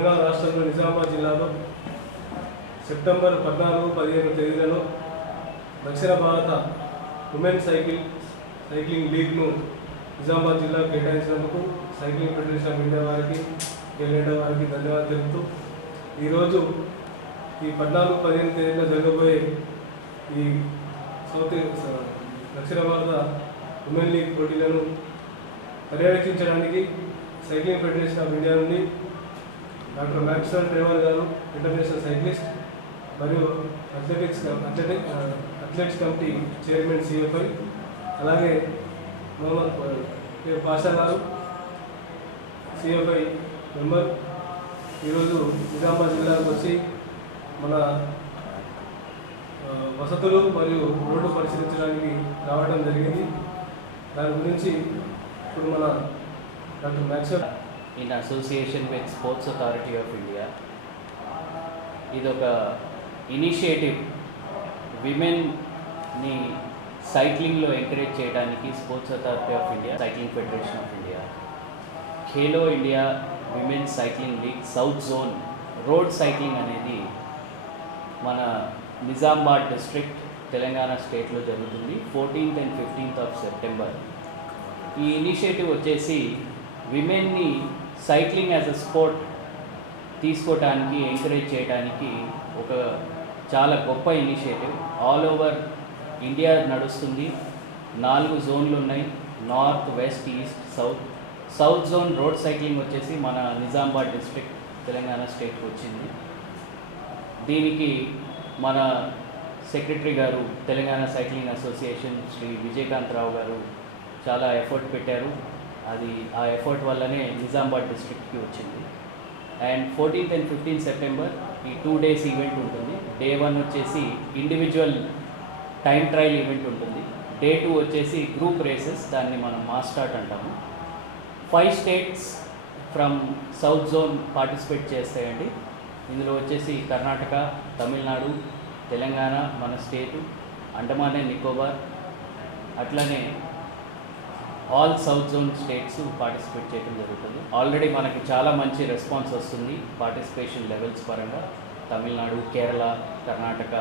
తెలంగాణ రాష్ట్రంలో నిజామాబాద్ జిల్లాలో సెప్టెంబర్ 14-15 తేదీలలో దక్షిణ భారత ఉమెన్ సైక్లింగ్ లీగ్ను నిజామాబాద్ జిల్లా కేటాయించినందుకు సైక్లింగ్ ఫెడరేషన్ ఆఫ్ ఇండియా వారికి కేంద్ర వారికి ధన్యవాదాలు తెలుపుతూ ఈరోజు ఈ 14-15 తేదీలో జరగబోయే ఈ దక్షిణ భారత ఉమెన్ లీగ్ పోటీలను పర్యవేక్షించడానికి సైక్లింగ్ ఫెడరేషన్ ఆఫ్ ఇండియా నుండి డాక్టర్ మ్యాక్స్వెల్ ట్రెవర్ గారు ఇంటర్నేషనల్ సైక్లిస్ట్ మరియు అథ్లెటిక్స్ కమిటీ చైర్మన్ సిఎఫ్ఐ, అలాగే మొహమ్మద్ పాషా గారు సిఎఫ్ఐ మెంబర్ ఈరోజు నిజామాబాద్ జిల్లాకు వచ్చి మన వసతులు మరియు రోడ్డు పరిశీలించడానికి రావడం జరిగింది. దాని గురించి ఇప్పుడు మన doctor Maxwell in association with Sports Authority of India. ఇదొక ఇనిషియేటివ్ విమెన్ని సైక్లింగ్లో ఎంకరేజ్ చేయడానికి sports Authority of India, cycling Federation of India, Khelo India women's cycling league south zone road cycling అనేది మన నిజామాబాద్ డిస్ట్రిక్ట్ తెలంగాణ స్టేట్లో జరుగుతుంది 14th and 15th of September. ఈ ఇనిషియేటివ్ వచ్చేసి విమెన్ని సైక్లింగ్ యాజ్ అ స్పోర్ట్ తీసుకోవటానికి ఎంకరేజ్ చేయడానికి ఒక చాలా గొప్ప ఇనిషియేటివ్. ఆల్ ఓవర్ ఇండియా నడుస్తుంది. 4 జోన్లు ఉన్నాయి, north, west, east, south. South zone road cycling వచ్చేసి మన నిజామాబాద్ డిస్ట్రిక్ట్ తెలంగాణ స్టేట్కి వచ్చింది. దీనికి మన సెక్రటరీ గారు, తెలంగాణ సైక్లింగ్ అసోసియేషన్ శ్రీ విజయకాంతరావు గారు చాలా ఎఫర్ట్ పెట్టారు. అది ఆ ఎఫర్ట్ వల్లనే నిజామాబాద్ డిస్ట్రిక్ట్కి వచ్చింది. And 14th and 15th September ఈ 2 days ఈవెంట్ ఉంటుంది. డే 1 వచ్చేసి ఇండివిజువల్ టైం ట్రయల్ ఈవెంట్ ఉంటుంది. డే 2 వచ్చేసి గ్రూప్ రేసెస్, దాన్ని మనం మాస్ స్టార్ట్ అంటాము. 5 states from south zone participate చేస్తాయండి. ఇందులో వచ్చేసి కర్ణాటక, తమిళనాడు, తెలంగాణ మన స్టేటు, అండమాన్ అండ్ నికోబార్, అట్లనే all south zone states participate చేయడం జరుగుతుంది. ఆల్రెడీ మనకి చాలా మంచి రెస్పాన్స్ వస్తుంది పార్టిసిపేషన్ లెవెల్స్ పరంగా. తమిళనాడు, కేరళ, కర్ణాటక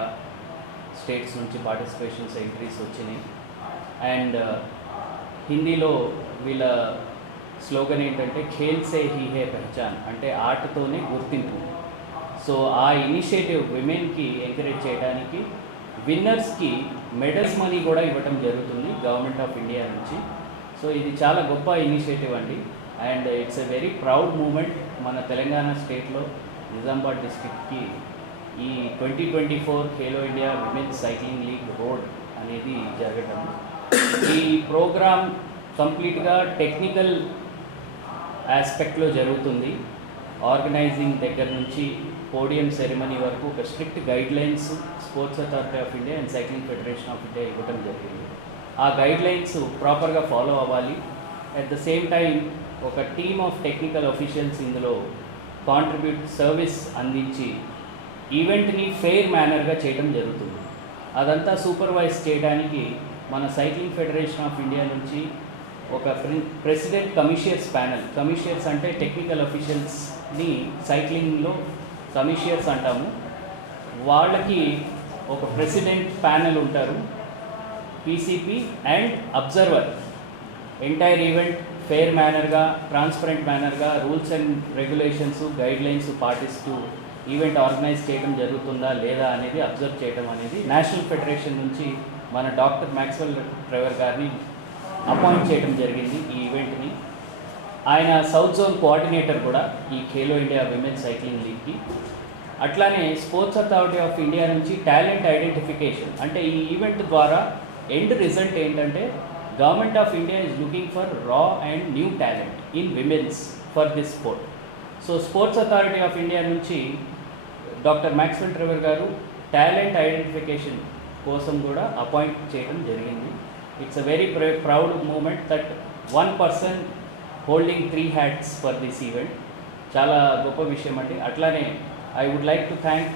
స్టేట్స్ నుంచి పార్టిసిపేషన్స్ ఎంట్రీస్ వచ్చినాయి. అండ్ హిందీలో వీళ్ళ స్లోగన్ ఏంటంటే ఖేల్ సే హీ హే పెహచాన్, అంటే ఆటతోనే గుర్తింపు. సో ఆ ఇనిషియేటివ్ విమెన్కి ఎంకరేజ్ చేయడానికి విన్నర్స్కి మెడల్స్ మనీ కూడా ఇవ్వటం జరుగుతుంది గవర్నమెంట్ ఆఫ్ ఇండియా నుంచి. సో ఇది చాలా గొప్ప ఇనిషియేటివ్ అండి. And it's a very proud moment మన తెలంగాణ స్టేట్లో నిజామాబాద్ డిస్ట్రిక్ట్కి ఈ 2024 Khelo India women's cycling league road అనేది జరగటం. ఈ ప్రోగ్రామ్ కంప్లీట్గా టెక్నికల్ ఆస్పెక్ట్లో జరుగుతుంది. ఆర్గనైజింగ్ దగ్గర నుంచి పోడియం సెరమనీ వరకు ఒక strict guidelines sports Authority of India and cycling Federation of India ఇవ్వడం జరిగింది. ఆ గైడ్లైన్స్ ప్రాపర్గా ఫాలో అవ్వాలి. అట్ ద సేమ్ టైం ఒక టీమ్ ఆఫ్ టెక్నికల్ అఫీషియల్స్ ఇందులో కాంట్రిబ్యూట్ సర్వీస్ అందించి ఈవెంట్ని ఫెయిర్ మేనర్గా చేయడం జరుగుతుంది. అదంతా సూపర్వైజ్ చేయడానికి మన సైక్లింగ్ ఫెడరేషన్ ఆఫ్ ఇండియా నుంచి ఒక ప్రెసిడెంట్ కమిషియర్స్ ప్యానెల్, కమిషియర్స్ అంటే టెక్నికల్ అఫీషియల్స్ని సైక్లింగ్లో కమిషియర్స్ అంటాము. వాళ్ళకి ఒక ప్రెసిడెంట్ ప్యానెల్ ఉంటారు, PCP and observer. Entire event fair మేనర్గా, ట్రాన్స్పరెంట్ మేనర్గా రూల్స్ అండ్ రెగ్యులేషన్స్, గైడ్లైన్స్ పాటిస్తూ ఈవెంట్ ఆర్గనైజ్ చేయడం జరుగుతుందా లేదా అనేది అబ్జర్వ్ చేయడం అనేది నేషనల్ ఫెడరేషన్ నుంచి మన డాక్టర్ మ్యాక్స్వెల్ ట్రెవర్ గారిని అపాయింట్ చేయడం జరిగింది ఈ ఈవెంట్ని. ఆయన సౌత్ జోన్ కోఆర్డినేటర్ కూడా ఈ ఖేలో ఇండియా విమెన్స్ సైక్లింగ్ లీగ్కి. అట్లానే స్పోర్ట్స్ అథారిటీ ఆఫ్ ఇండియా నుంచి టాలెంట్ ఐడెంటిఫికేషన్, అంటే ఈ ఈవెంట్ ద్వారా ఎండ్ రిజల్ట్ ఏంటంటే Government of India is looking for raw and new talent in women's for this sport. So Sports Authority of India నుంచి doctor Maxwell Trevor గారు talent identification కోసం కూడా appoint చేయడం జరిగింది. It's a very proud moment that 1 person holding 3 hats for this event. చాలా గొప్ప విషయం అండి. అట్లానే I would like to thank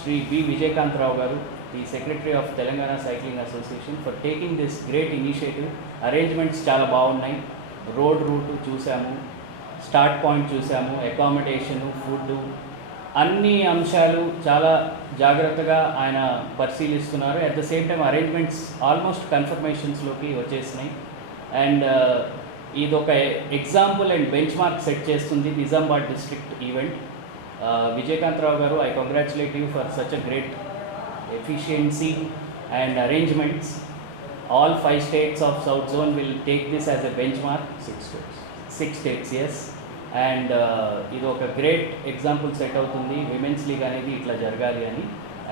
Shri B Vijayakantharao గారు, the Secretary of Telangana Cycling Association, for taking this great initiative. Arrangements చాలా బాగున్నాయి. రోడ్ రూట్ చూసాము, start point చూసాము, అకామిడేషను, ఫుడ్, అన్ని అంశాలు చాలా జాగ్రత్తగా ఆయన పరిశీలిస్తున్నారు. At the same time arrangements almost కన్ఫర్మేషన్స్లోకి వచ్చేసినాయి. అండ్ ఇది ఒక example and benchmark set చేస్తుంది నిజామాబాద్ డిస్ట్రిక్ట్ ఈవెంట్. విజయకాంతరావు గారు, I congratulate you for such a great efficiency and arrangements. All 5 states of South Zone will take this as a benchmark. 6 states, yes. And ఇది ఒక great example set అవుతుంది women's league అనేది ఇట్లా జరగాలి అని.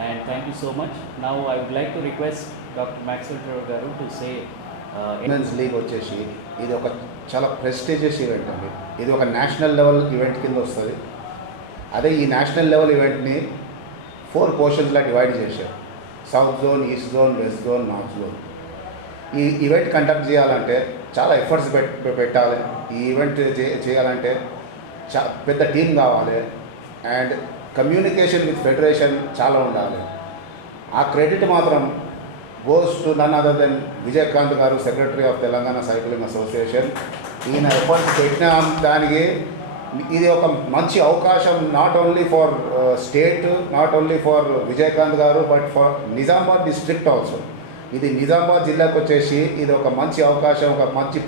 And thank you so much. Now I would like to request doctor Maxwell garu to say. Women's league వచ్చేసి ఇది ఒక చాలా ప్రెస్టీజియస్ ఈవెంట్ అండి. ఇది ఒక నేషనల్ లెవెల్ ఈవెంట్ కింద వస్తుంది. అదే ఈ నేషనల్ లెవెల్ ఈవెంట్ని 4 పోర్షన్స్లా డివైడ్ చేశారు. South zone, east zone, west zone, north zone. ఈ ఈవెంట్ కండక్ట్ చేయాలంటే చాలా ఎఫర్ట్స్ పెట్టాలి. ఈ ఈవెంట్ చేయాలంటే పెద్ద టీం కావాలి. అండ్ కమ్యూనికేషన్ విత్ ఫెడరేషన్ చాలా ఉండాలి. ఆ క్రెడిట్ మాత్రం goes to none other than Vijayakanth గారు, secretary of Telangana cycling association. ఈయన ఎఫర్ట్స్ పెట్టిన దానికి ఇది ఒక మంచి అవకాశం, not only for state, not only for Vijayakanth గారు, but for Nizamabad district also. ఇది నిజామాబాద్ జిల్లాకు వచ్చేసి ఇది ఒక మంచి అవకాశం, ఒక మంచి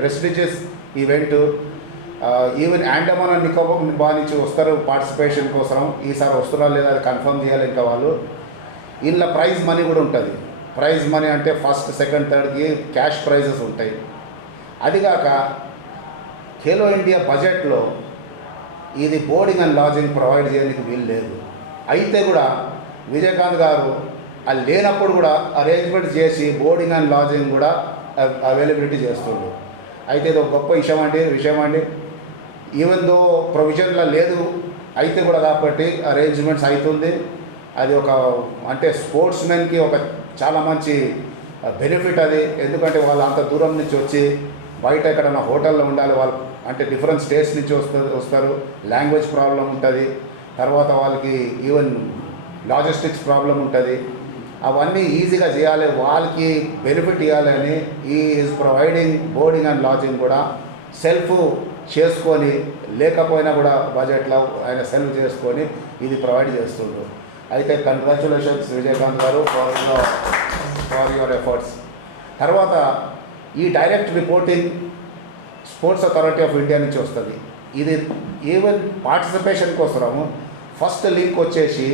ప్రెస్టిజియస్ ఈవెంట్. ఈవెన్ అండమాన్ అండ్ నికోబార్ నుంచి వస్తారు పార్టిసిపేషన్ కోసం. ఈసారి వస్తున్నారా లేదా అది కన్ఫర్మ్ చేయాలి. ఇంకా వాళ్ళు ఇందులో ప్రైజ్ మనీ కూడా ఉంటుంది. ప్రైజ్ మనీ అంటే ఫస్ట్, సెకండ్, థర్డ్కి క్యాష్ ప్రైజెస్ ఉంటాయి. అదిగాక ఖేలో ఇండియా బడ్జెట్లో ఇది బోర్డింగ్ అండ్ లాడ్జింగ్ ప్రొవైడ్ చేయడానికి వీలు లేదు. అయితే కూడా విజయకాంత్ గారు అది లేనప్పుడు కూడా అరేంజ్మెంట్ చేసి బోర్డింగ్ అండ్ లాడ్జింగ్ కూడా అవైలబిలిటీ చేస్తుండ్రు. అయితే ఇది ఒక గొప్ప విషయం అండి. ఈవెన్ దో ప్రొవిజన్లో లేదు అయితే కూడా కాబట్టి అరేంజ్మెంట్స్ అవుతుంది. అది ఒక అంటే స్పోర్ట్స్ మెన్కి ఒక చాలా మంచి బెనిఫిట్ అది. ఎందుకంటే వాళ్ళు అంత దూరం నుంచి వచ్చి బయట ఎక్కడన్నా హోటల్లో ఉండాలి. వాళ్ళు అంటే డిఫరెంట్ స్టేట్స్ నుంచి వస్తారు. లాంగ్వేజ్ ప్రాబ్లం ఉంటుంది. తర్వాత వాళ్ళకి ఈవెన్ లాజిస్టిక్స్ ప్రాబ్లం ఉంటుంది. అవన్నీ ఈజీగా చేయాలి, వాళ్ళకి బెనిఫిట్ ఇవ్వాలని is providing boarding and lodging కూడా సెల్ఫ్ చేసుకొని, లేకపోయినా కూడా బడ్జెట్లో ఆయన సెల్ఫ్ చేసుకొని ఇది ప్రొవైడ్ చేస్తుండ్రు. అయితే కంగ్రాచులేషన్స్ విజయకాంత్ గారు ఫర్ యువర్ ఎఫర్ట్స్. తర్వాత ఈ direct reporting sports Authority of India నుంచి వస్తుంది. ఇది ఈవెన్ పార్టిసిపేషన్ కోసము ఫస్ట్ లింక్ వచ్చేసి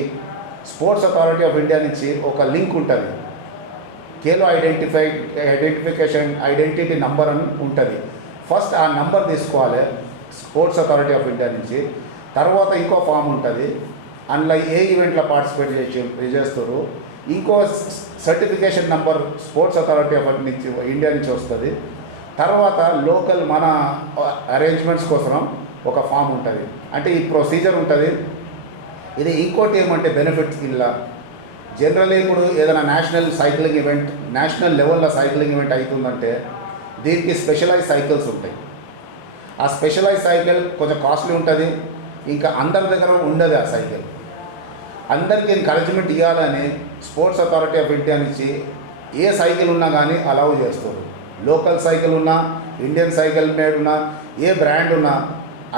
స్పోర్ట్స్ అథారిటీ ఆఫ్ ఇండియా నుంచి ఒక లింక్ ఉంటుంది. ఖేలో ఐడెంటిటీ నంబర్ అని ఉంటుంది. ఫస్ట్ ఆ నంబర్ తీసుకోవాలి స్పోర్ట్స్ అథారిటీ ఆఫ్ ఇండియా నుంచి. తర్వాత ఇంకో ఫామ్ ఉంటుంది, అందులో ఏ ఈవెంట్లో పార్టిసిపేట్ చేస్తారు. ఇంకో certification number sports Authority of India నుంచి వస్తుంది. తర్వాత లోకల్ మన అరేంజ్మెంట్స్ కోసం ఒక ఫామ్ ఉంటుంది. అంటే ఈ ప్రొసీజర్ ఉంటుంది. ఇది ఇంకోటి ఏమంటే బెనిఫిట్స్ ఇలా జనరల్లీ ఇప్పుడు ఏదైనా నేషనల్ లెవెల్లో సైక్లింగ్ ఈవెంట్ అవుతుందంటే దీనికి స్పెషలైజ్ సైకిల్స్ ఉంటాయి. ఆ స్పెషలైజ్ సైకిల్ కొంచెం కాస్ట్లీ ఉంటుంది. ఇంకా అందరి దగ్గర ఉండదు ఆ సైకిల్. అందరికీ ఎంకరేజ్మెంట్ ఇవ్వాలని స్పోర్ట్స్ అథారిటీ ఆఫ్ ఇండియా నుంచి ఏ సైకిల్ ఉన్నా కానీ అలౌ చేస్తారు. లోకల్ సైకిల్ ఉన్నా, ఇండియన్ సైకిల్ మేడ్ ఉన్నా, ఏ బ్రాండ్ ఉన్నా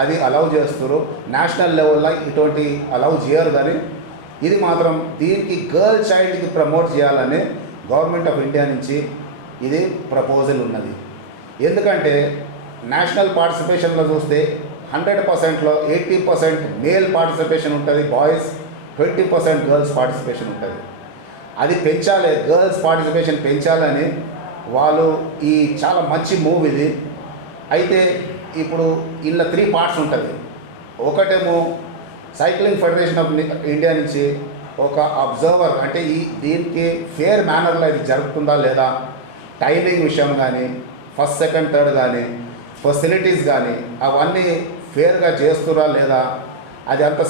అది అలౌ చేస్తారు. నేషనల్ లెవెల్లో ఇటువంటి అలౌ చేయరు. కానీ ఇది మాత్రం దీనికి గర్ల్ చైల్డ్కి ప్రమోట్ చేయాలని గవర్నమెంట్ ఆఫ్ ఇండియా నుంచి ఇది ప్రపోజల్ ఉన్నది. ఎందుకంటే నేషనల్ పార్టిసిపేషన్లో చూస్తే 100%లో 80% మేల్ పార్టిసిపేషన్ ఉంటుంది, బాయ్స్ 20% గర్ల్స్ పార్టిసిపేషన్ ఉంటుంది. అది పెంచాలి, గర్ల్స్ పార్టిసిపేషన్ పెంచాలని వాళ్ళు ఈ చాలా మంచి మూవ్ ఇది. అయితే ఇప్పుడు ఇలా 3 పార్ట్స్ ఉంటుంది. ఒకటేమో సైక్లింగ్ ఫెడరేషన్ ఆఫ్ ఇండియా నుంచి ఒక అబ్జర్వర్, అంటే దీనికి ఫేర్ మేనర్లో ఇది జరుగుతుందా లేదా, టైమింగ్ విషయం కానీ, ఫస్ట్, సెకండ్, థర్డ్ కానీ, ఫెసిలిటీస్ కానీ అవన్నీ ఫేర్గా చేస్తురా లేదా, అది అంత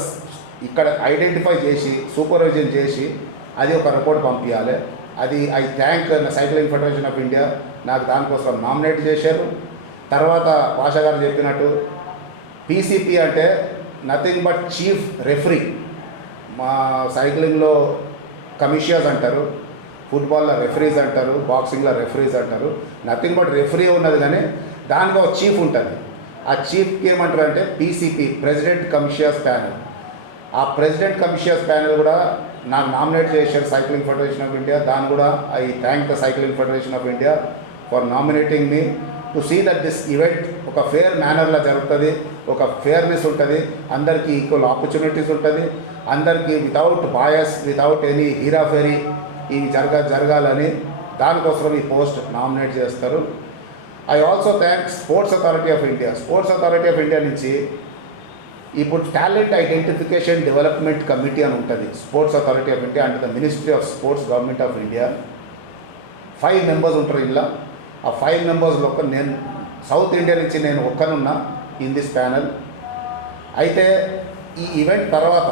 ఇక్కడ ఐడెంటిఫై చేసి సూపర్విజన్ చేసి అది ఒక రిపోర్ట్ పంపించాలి. అది I thank cycling Federation of India నాకు దానికోసం నామినేట్ చేశారు. తర్వాత భాషా గారు చెప్పినట్టు పీసీపీ అంటే నథింగ్ బట్ చీఫ్ రెఫరీ. మా సైక్లింగ్లో కమిషియర్స్ అంటారు, ఫుట్బాల్లో రెఫరీస్ అంటారు, బాక్సింగ్లో రెఫరీస్ అంటారు. నథింగ్ బట్ రెఫరీ ఉన్నది, కానీ దానికి ఒక చీఫ్ ఉంటుంది. ఆ చీఫ్కి ఏమంటారు అంటే పీసీపీ, ప్రెసిడెంట్ కమిషియస్ ప్యానెల్. ఆ ప్రెసిడెంట్ కమిషియస్ ప్యానెల్ కూడా నాకు నామినేట్ చేశారు సైక్లింగ్ ఫెడరేషన్ ఆఫ్ ఇండియా. దాన్ని కూడా I thank the Cycling Federation of India for nominating me to see that this event ఒక ఫేర్ మేనర్లో జరుగుతుంది, ఒక ఫేర్నెస్ ఉంటుంది, అందరికీ ఈక్వల్ ఆపర్చునిటీస్ ఉంటుంది, అందరికీ వితౌట్ బాయస్, వితౌట్ ఎనీ హీరాఫెరీ ఇవి జరగాలని దానికోసం ఈ పోస్ట్ నామినేట్ చేస్తారు. I also thank Sports Authority of India. Sports Authority of India నుంచి ఇప్పుడు టాలెంట్ ఐడెంటిఫికేషన్ డెవలప్మెంట్ కమిటీ అని ఉంటుంది Sports Authority of India and the Ministry of sports, government of India. 5 మెంబర్స్ ఉంటారు ఇలా. ఆ 5 మెంబర్స్లో నేను సౌత్ ఇండియా నుంచి నేను ఒక్కనున్నా ఇన్ దిస్ ప్యానల్. అయితే ఈ ఈవెంట్ తర్వాత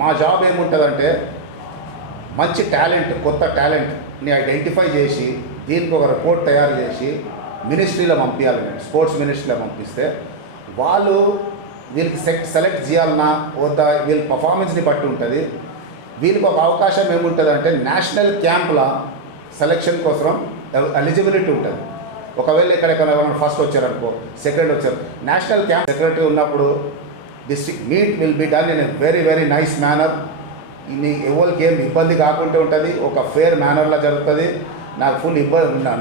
మా జాబ్ ఏముంటుందంటే మంచి టాలెంట్, కొత్త టాలెంట్ని ఐడెంటిఫై చేసి దీనికి ఒక రిపోర్ట్ తయారు చేసి మినిస్ట్రీలో పంపించాలి. స్పోర్ట్స్ మినిస్ట్రీలో పంపిస్తే వాళ్ళు వీళ్ళకి సెలెక్ట్ చేయాలన్నా వద్దా వీళ్ళ పర్ఫార్మెన్స్ని బట్టి ఉంటుంది. వీళ్ళకి ఒక అవకాశం ఏముంటుందంటే నేషనల్ క్యాంప్ల సెలెక్షన్ కోసం ఎలిజిబిలిటీ ఉంటుంది. ఒకవేళ ఎక్కడెక్కడ ఫస్ట్ వచ్చారనుకో, సెకండ్ వచ్చారు, నేషనల్ క్యాంప్ సెక్రటరీ ఉన్నప్పుడు this meet will be done in a very very nice manner. ఎవరికి ఏం ఇబ్బంది కాకుండా ఉంటుంది, ఒక ఫేర్ మేనర్లో జరుగుతుంది. నాకు ఫుల్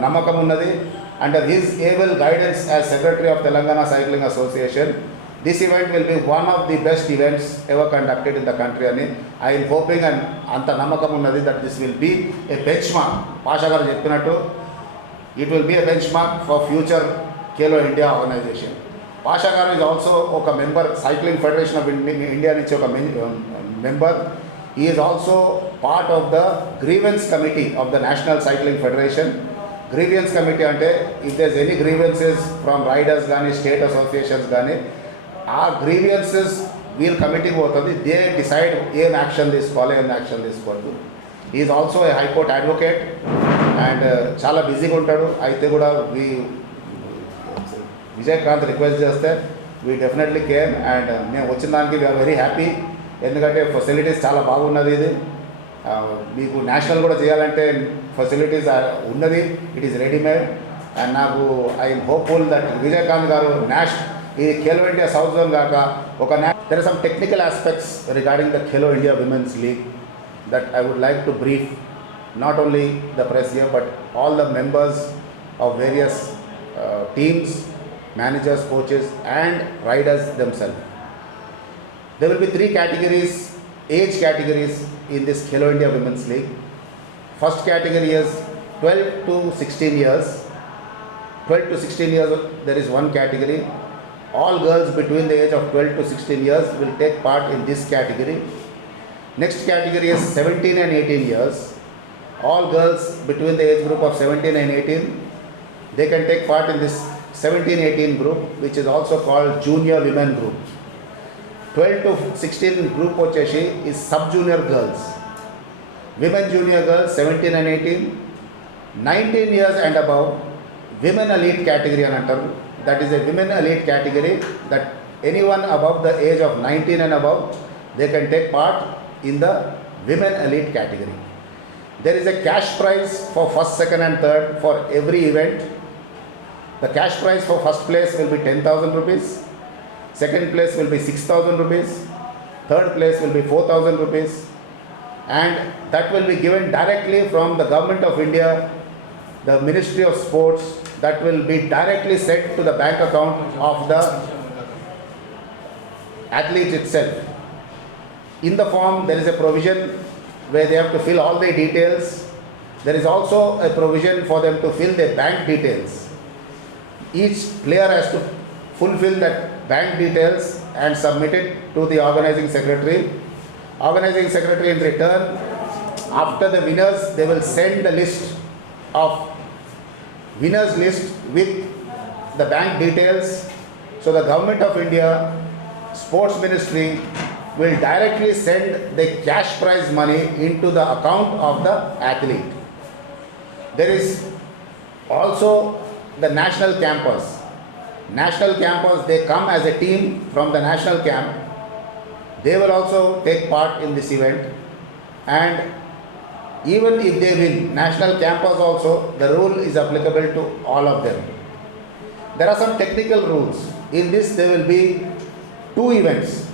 నమ్మకం ఉన్నది. Under his able guidance as secretary of Telangana cycling association, this event will be one of the best events ever conducted in the country అని ఐఎమ్ హోపింగ్. అండ్ అంత నమ్మకం ఉన్నది that this will be a benchmark. Pasha garu చెప్పినట్టు it will be a benchmark for future Khelo India organisation. Pasha garu is also ఒక member Cycling Federation of India నుంచి ఒక member. He is also part of the grievance committee of the National Cycling Federation. Grievance committee ante if there is any grievances from riders gaani, state associations gaani, aa grievances వీళ్ళ కమిటీకి పోతుంది. They decide ఏం యాక్షన్ తీసుకోవాలి, ఏం యాక్షన్ తీసుకోవద్దు. He is also a high court advocate and చాలా బిజీగా ఉంటాడు. అయితే కూడా విజయకాంత్ రిక్వెస్ట్ చేస్తే వీ డెఫినెట్లీ కేమ్ అండ్ మేము వచ్చిన దానికి వీఆర్ వెరీ హ్యాపీ. ఎందుకంటే ఫెసిలిటీస్ చాలా బాగున్నది. ఇది మీకు నేషనల్ కూడా చేయాలంటే ఫెసిలిటీస్ ఉన్నది, ఇట్ ఈస్ రెడీమేడ్. అండ్ నాకు I'm hopeful that Vijayakanth garu ఈ ఖేలో ఇండియా సౌత్ జోన్ కాక ఒక there are some technical aspects regarding the Khelo India women's league that I would like to brief not only the press here but all the members of various teams, managers, coaches and riders themselves. There will be 3 categories, age categories in this Khelo India Women's League. First category is 12 to 16 years. 12 to 16 years there is one category. All girls between the age of 12 to 16 years will take part in this category. Next category is 17 and 18 years. All girls between the age group of 17 and 18, they can take part in this 17-18 group, which is also called junior women group. 12 to 16 group వచ్చేసి is sub junior girls. Women junior girls 17 and 18. 19 years and above women elite category అని అంటారు. That is a women elite category that anyone above the age of 19 and above they can take part in the women elite category. There is a cash prize for first, second and third for every event. The cash prize for first place will be 10,000 rupees, second place will be 6,000 rupees, third place will be 4,000 rupees, and that will be given directly from the Government of India, the Ministry of Sports, that will be directly sent to the bank account of the athlete itself. In the form there is a provision where they have to fill all the details. There is also a provision for them to fill their bank details. Each player has to fulfill that bank details and submit it to the organizing secretary. Organizing secretary in return, after the winners, they will send the list of winners list with the bank details. So the Government of India, Sports Ministry will directly send the cash prize money into the account of the athlete. There is also the national campers. National campers, they come as a team from the national camp. They will also take part in this event. And even if they win, national campers also, the rule is applicable to all of them. There are some technical rules. In this there will be two events.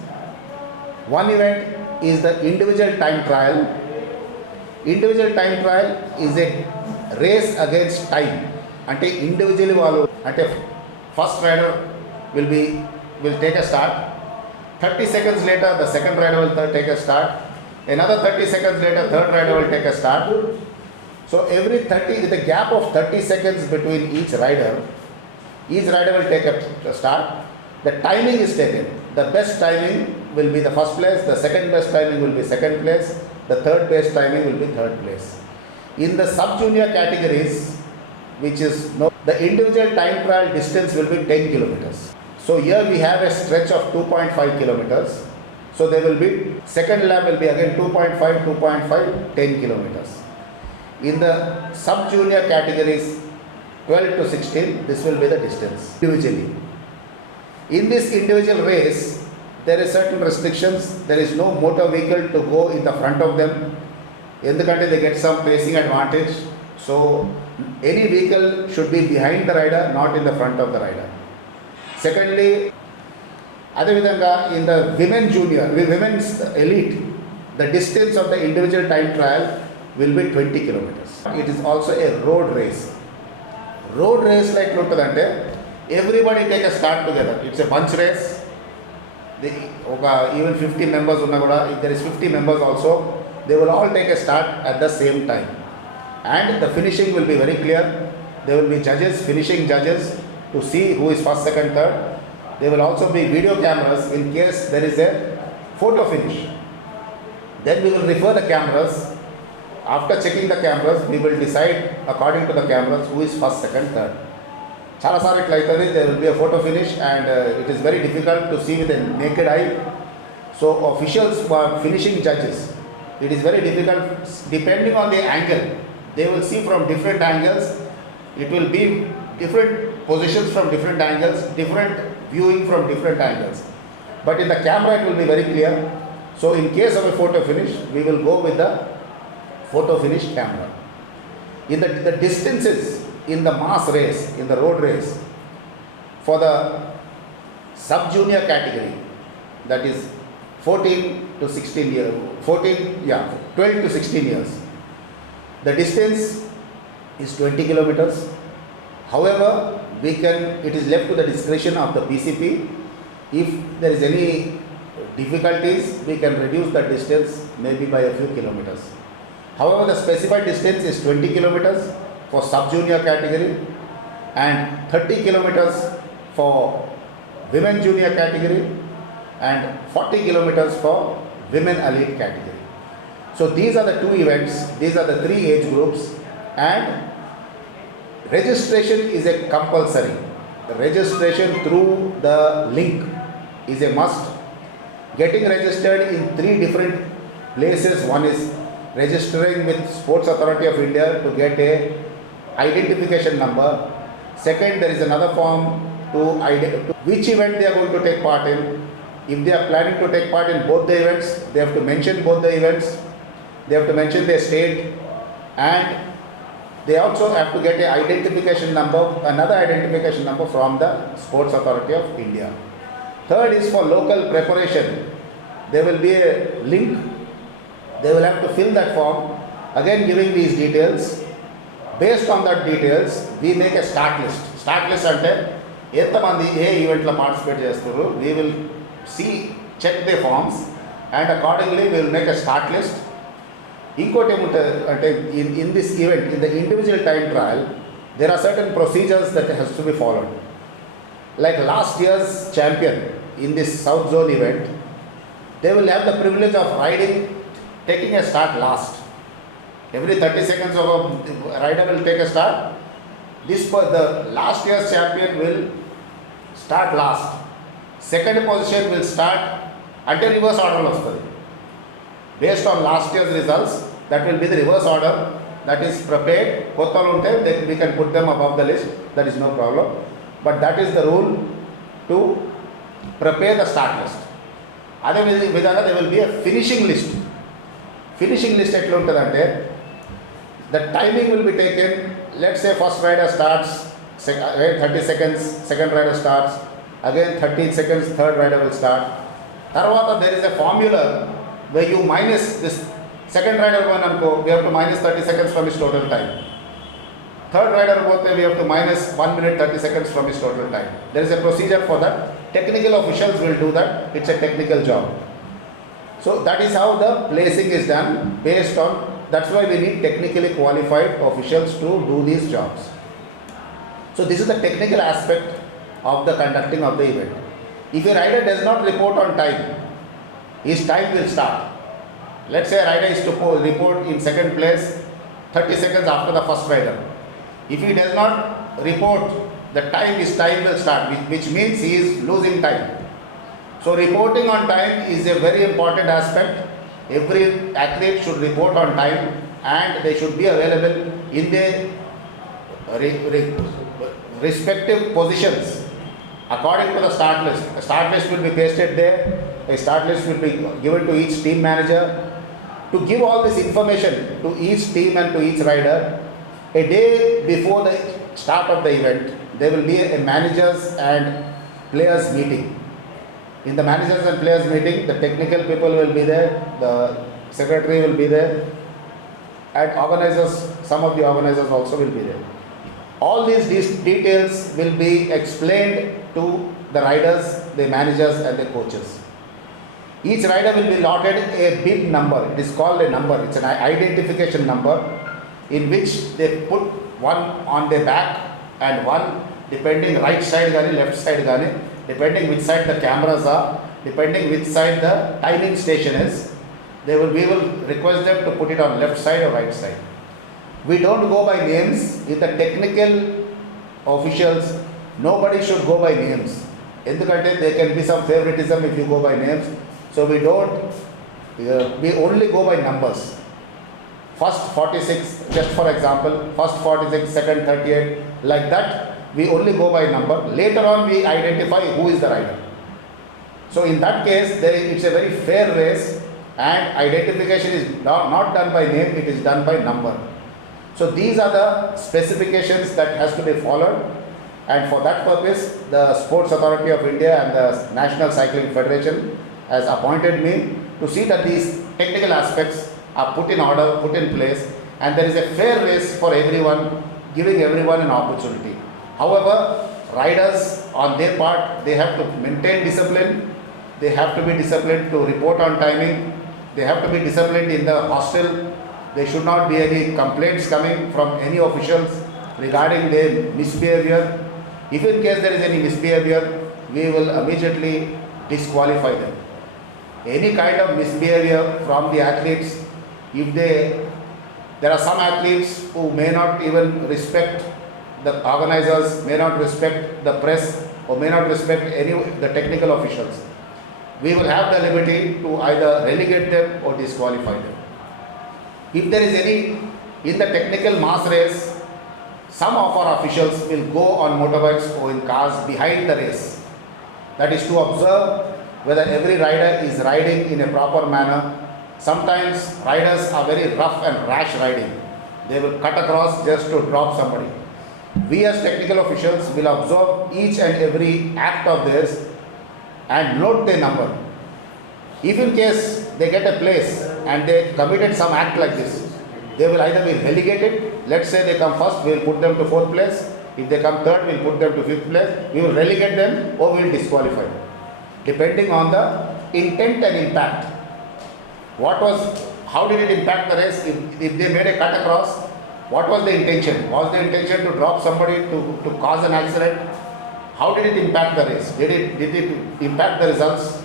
One event is the individual time trial. Individual time trial is a race against time. అంటే individually వాళ్ళు అంటే first rider will take a start. 30 seconds later the second rider will take a start. Another 30 seconds later third rider will take a start. So every 30, with a gap of 30 seconds between each rider will take a start. The timing is taken. The best timing will be the first place, the second best timing will be second place, the third best timing will be third place. In the sub-junior categories, which is the individual time trial distance will be 10 kilometers. So here we have a stretch of 2.5 kilometers. So there will be, second lap will be again 2.5, 10 kilometers. In the sub-junior categories 12 to 16, this will be the distance individually. In this individual race, there is certain restrictions. There is no motor vehicle to go in the front of them. In the country, they get some pacing advantage. So any vehicle should be behind the rider, not in the front of the rider. Secondly, అదేవిధంగా in the women's elite, the distance of the individual time trial will be 20 kilometers. It is also a road race. Road race like ఉంటుందంటే everybody take a start together. It's a bunch race. Even 50 members ఉన్నా కూడా, if there is 50 members also, they will all take a start at the same time. And the finishing will be very clear. There will be judges, finishing judges, to see who is first, second, third. There will also be video cameras in case there is a photo finish. Then we will refer the cameras. After checking the cameras, we will decide according to the cameras who is first, second, third. చాలా సార్లు ఇట్లా అవుతుంది, there will be a photo finish and it is very difficult to see with a naked eye. So officials who are finishing judges, it is very difficult depending on the angle. They will see from different angles. It will be different positions from different angles, different viewing from different angles. But in the camera it will be very clear. So in case of a photo finish, we will go with the photo finish camera. In the distances in the mass race, in the road race, for the sub-junior category, that is 12 to 16 years, the distance is 20 kilometers. However, it is left to the discretion of the PCP. If there is any difficulties, we can reduce the distance maybe by a few kilometers. However, the specified distance is 20 kilometers for sub-junior category and 30 kilometers for women junior category and 40 kilometers for women elite category. So these are the two events, these are the three age groups, and registration is a compulsory. The registration through the link is a must. Getting registered in three different places. One is registering with Sports Authority of India to get a identification number. Second, there is another form to which event they are going to take part in. If they are planning to take part in both the events, they have to mention both the events. They have to mention their state, and they also have to get a identification number, another identification number from the Sports Authority of India. Third is for local preparation. There will be a link. They will have to fill that form, again giving these details. Based on that details, we make a start list. Start list అంటే ఎంతమంది ఏ ఈవెంట్లో పార్టిసిపేట్ చేస్తారు, we will check their forms, and accordingly we will make a start list. ఇంకోటి ఏముంటుంది అంటే in this event, in the individual time trial, there are certain procedures that has to be followed. Like last year's champion in this South Zone event, they will have the privilege of taking a start last. Every 30 seconds of a rider will take a start. The last year's champion will start last. Second position will start until reverse order వస్తుంది. Based on last year's results, that will be the reverse order that is prepared. కొత్తలు ఉంటే we can put them above the list, that is no problem. But that is the rule to prepare the start list. అదే విధంగా there will be a finishing list. Finishing list ఎట్లా ఉంటుందంటే, the timing will be taken. Let's say first rider starts 30 seconds, second rider starts, Again 30 seconds, third rider will start. Tarvata there is a formula where you minus this second rider one anko, we have to minus 30 seconds from his total time. Third rider both we have to minus 1 minute 30 seconds from his total time. There is a procedure for that. Technical officials will do that. It's a technical job. So that is how the placing is done based on, that's why we need technically qualified officials to do these jobs. So this is the technical aspect of the conducting of the event. If a rider does not report on time, his time will start. Let's say a rider is to report in second place 30 seconds after the first rider. If he does not report, his time will start, which means he is losing time. So reporting on time is a very important aspect. Every athlete should report on time and they should be available in their respective positions according to the start list. The start list will be pasted there. A start list will be given to each team manager. To give all this information to each team and to each rider, a day before the start of the event, there will be a managers and players meeting. In the managers and players meeting, the technical people will be there, the secretary will be there, and organizers, some of the organizers also will be there. All these details will be explained to the riders, the managers and the coaches. Each rider will be allotted a bib number. It is called a number. It's an identification number in which they put one on their back and one depending right side gani, left side gani, depending which side the cameras are, depending which side the timing station is. We will request them to put it on left side or right side. We don't go by names. With the technical officials, nobody should go by names. Endukante there can be some favoritism if you go by names. So we don't, we only go by numbers. First 46, just for example, first 46, second 38, like that, we only go by number. Later on we identify who is the rider. So in that case, it's a very fair race and identification is not done by name, it is done by number. So these are the specifications that has to be followed, and for that purpose, the Sports Authority of India and the National Cycling Federation has appointed me to see that these technical aspects are put in order, put in place, and there is a fair race for everyone, giving everyone an opportunity. However, riders on their part, they have to maintain discipline, they have to be disciplined to report on timing, they have to be disciplined in the hostel. There should not be any complaints coming from any officials regarding their misbehavior. If in case there is any misbehavior, we will immediately disqualify them. Any kind of misbehavior from the athletes, if there are some athletes who may not even respect the organizers, may not respect the press, or may not respect any of the technical officials, we will have the liberty to either relegate them or disqualify them. If there is any, in the technical mass race, some of our officials will go on motorbikes or in cars behind the race. That is to observe whether every rider is riding in a proper manner. Sometimes riders are very rough and rash riding. They will cut across just to drop somebody. We as technical officials will observe each and every act of theirs and note their number. If in case they get a place and they committed some act like this, they will either be relegated. Let's say they come first, we will put them to fourth place. If they come third, we will put them to fifth place. We will relegate them or we will disqualify them, depending on the intent and impact. How did it impact the race? If they made a cut across, what was the intention? Was the intention to drop somebody to cause an accident? How did it impact the race? Did it impact the results?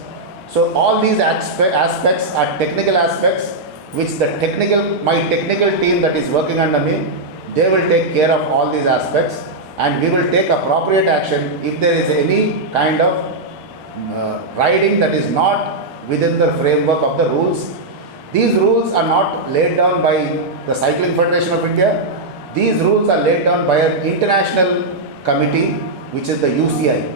So all these aspects are technical aspects which my technical team that is working under me, they will take care of all these aspects, and we will take appropriate action if there is any kind of riding that is not within the framework of the rules. These rules are not laid down by the Cycling Federation of India. These rules are laid down by an international committee, which is the UCI.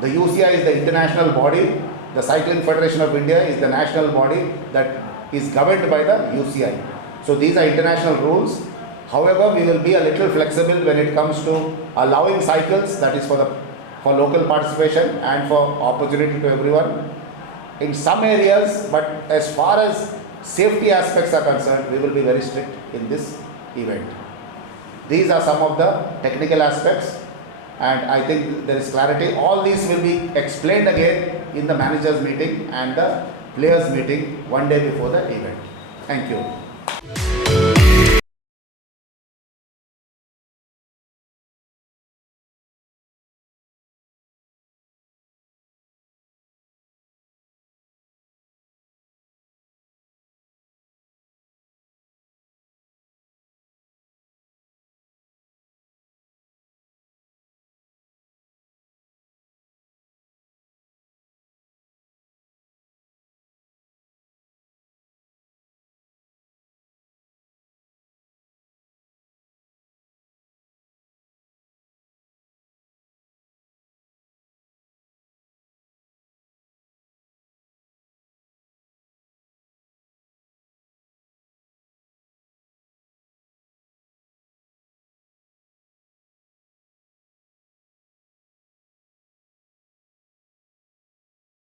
The UCI is the international body. The Cycling Federation of India is the national body that is governed by the UCI. So these are international rules. However, we will be a little flexible when it comes to allowing cycles, that is for the for local participation and for opportunity to everyone in some areas, but as far as safety aspects are concerned, we will be very strict in this event. These are some of the technical aspects, and I think there is clarity. All these will be explained again in the managers meeting and the players meeting one day before the event. Thank you.